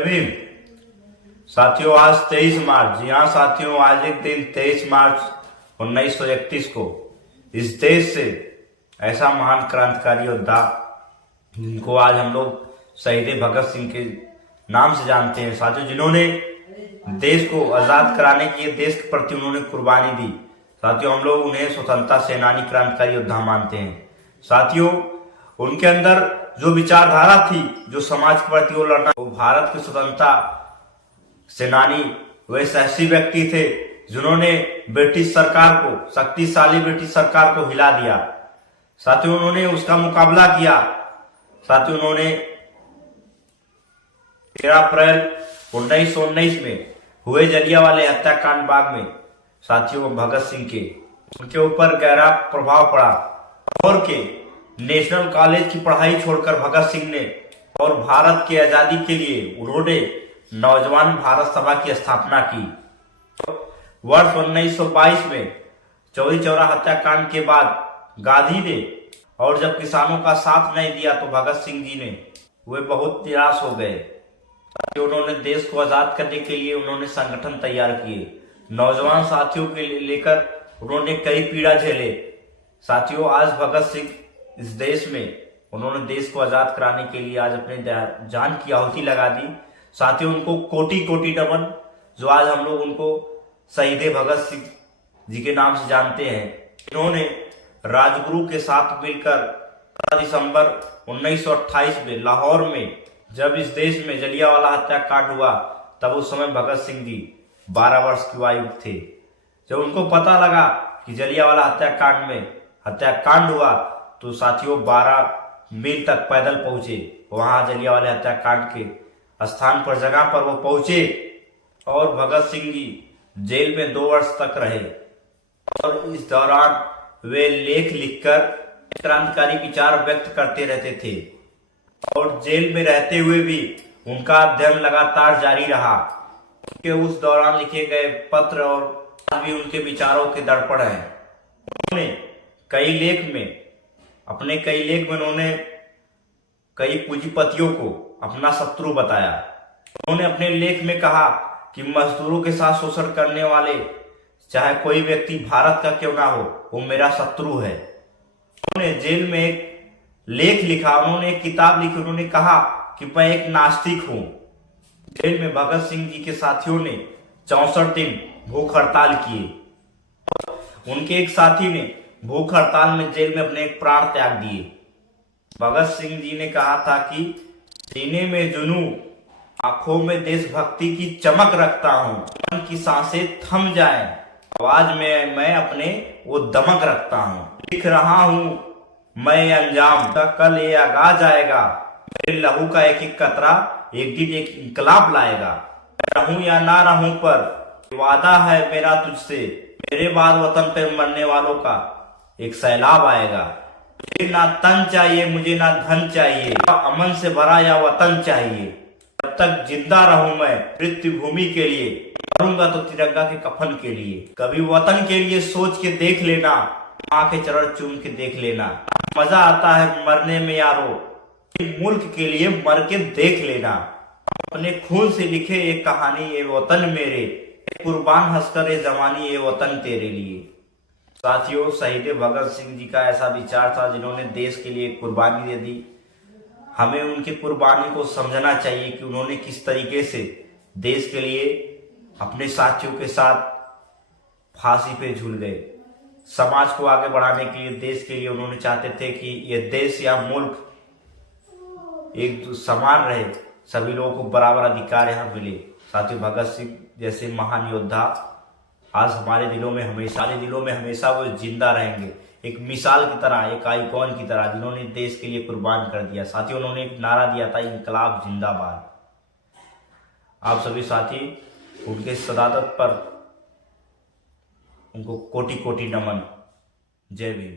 भीम। साथियों आज 23 मार्च, जी हाँ साथियों, आज एक दिन 23 मार्च 1931 को इस देश से ऐसा महान क्रांतिकारी योद्धा जिनको आज हम लोग शहीद भगत सिंह के नाम से जानते हैं साथियों, जिन्होंने देश को आजाद कराने के लिए देश के प्रति उन्होंने कुर्बानी दी। साथियों हम लोग उन्हें स्वतंत्रता सेनानी क्रांतिकारी योद्धा मानते हैं। साथियों उनके अंदर जो विचारधारा थी, जो समाज के प्रति वो लड़ना, वो भारत की स्वतंत्रता सेनानी, वे साहसी व्यक्ति थे जिन्होंने ब्रिटिश सरकार को, शक्तिशाली ब्रिटिश सरकार को हिला दिया। साथियों उन्होंने उसका मुकाबला किया। साथियों उन्होंने 13 अप्रैल 1919 में हुए जलियांवाले हत्याकांड बाग में साथियों भगत सिंह के उनके ऊपर गहरा प्रभाव पड़ा और के नेशनल कॉलेज की पढ़ाई छोड़कर भगत सिंह ने और भारत की आजादी के लिए उन्होंने नौजवान भारत सभा की स्थापना की। वर्ष 1922 में चौरी चौरा हत्याकांड के बाद गांधी ने और जब किसानों का साथ नहीं दिया तो भगत सिंह जी ने वे बहुत निराश हो गए। उन्होंने देश को आजाद करने के लिए उन्होंने संगठन तैयार किए। नौजवान साथियों के लेकर उन्होंने कई पीड़ा झेले। साथियों आज भगत सिंह इस देश में उन्होंने देश को आजाद कराने के लिए आज अपने जान की आहुति लगा दी। साथियों उनको कोटि कोटि नमन, जो आज हम लोग उनको शहीद भगत सिंह जी के नाम से जानते हैं। इन्होंने राजगुरु के साथ मिलकर 15 दिसंबर 1928 में लाहौर में जब इस देश में जलियांवाला हत्याकांड हुआ, तब उस समय भगत सिंह जी 12 वर्ष की आयु थे। जब उनको पता लगा कि जलियांवाला हत्याकांड हुआ तो साथियों 12 मील तक पैदल पहुंचे। वहां जलियांवाले हत्याकांड के स्थान पर, जगह पर वो पहुंचे और भगत सिंह जी जेल में 2 वर्ष तक रहे और इस दौरान वे लेख लिखकर क्रांतिकारी विचार व्यक्त करते रहते थे और जेल में रहते हुए भी उनका अध्ययन लगातार जारी रहा। उनके उस दौरान लिखे गए पत्र और आज भी उनके विचारों के दर्पण हैं। उन्होंने कई लेख में उन्होंने कई पूंजीपतियों को अपना शत्रु बताया। उन्होंने अपने लेख में कहा कि मजदूरों के साथ शोषण करने वाले चाहे कोई व्यक्ति भारत का क्यों ना हो, वो मेरा शत्रु है। उन्होंने जेल में एक लेख लिखा, उन्होंने एक किताब लिखी, उन्होंने कहा कि मैं एक नास्तिक हूं। जेल में भगत सिंह जी के साथियों ने 64 दिन भूख हड़ताल किए। उनके एक साथी ने भूख हड़ताल में जेल में अपने प्राण त्याग दिए। भगत सिंह जी ने कहा था कि सीने में जुनून, आंखों में देशभक्ति की चमक रखता हूं, मन की सांसें थम जाएं, आवाज में मैं अपने वो दमक रखता हूं। लिख रहा हूं मैं अंजाम, कल ये आगाज आएगा, मेरे लहू का एक एक कतरा एक दिन एक इंकलाब लाएगा। रहूं या ना रहूं पर वादा है मेरा तुझसे, मेरे बाद वतन पे मरने वालों का एक सैलाब आएगा। मुझे ना तन चाहिए, मुझे ना धन चाहिए, अमन से भरा या वतन चाहिए। जब तक जिंदा रहूं मैं मृत्यु भूमि के लिए, मरूंगा तो तिरंगा के कफन के लिए। कभी वतन के लिए सोच के देख लेना, माँ के चरण चूम के देख लेना। मजा आता है मरने में यारो, मुल्क के लिए मर के देख लेना। अपने खून से लिखे ये कहानी ये वतन मेरे, कुर्बान हंसकर ये जवानी ये वतन तेरे लिए। साथियों शहीद भगत सिंह जी का ऐसा विचार था जिन्होंने देश के लिए कुर्बानी दे दी। हमें उनकी कुर्बानी को समझना चाहिए कि उन्होंने किस तरीके से देश के लिए अपने साथियों के साथ फांसी पे झूल गए। समाज को आगे बढ़ाने के लिए, देश के लिए उन्होंने चाहते थे कि यह देश या मुल्क एक समान रहे, सभी लोगों को बराबर अधिकार यहाँ मिले। साथियों भगत सिंह जैसे महान योद्धा आज हमारे दिलों में हमेशा वो जिंदा रहेंगे, एक मिसाल की तरह, एक आइकॉन की तरह, जिन्होंने देश के लिए कुर्बान कर दिया। साथियों उन्होंने एक नारा दिया था, इंकलाब जिंदाबाद। आप सभी साथी उनके शहादत पर उनको कोटि कोटि नमन। जय भीम।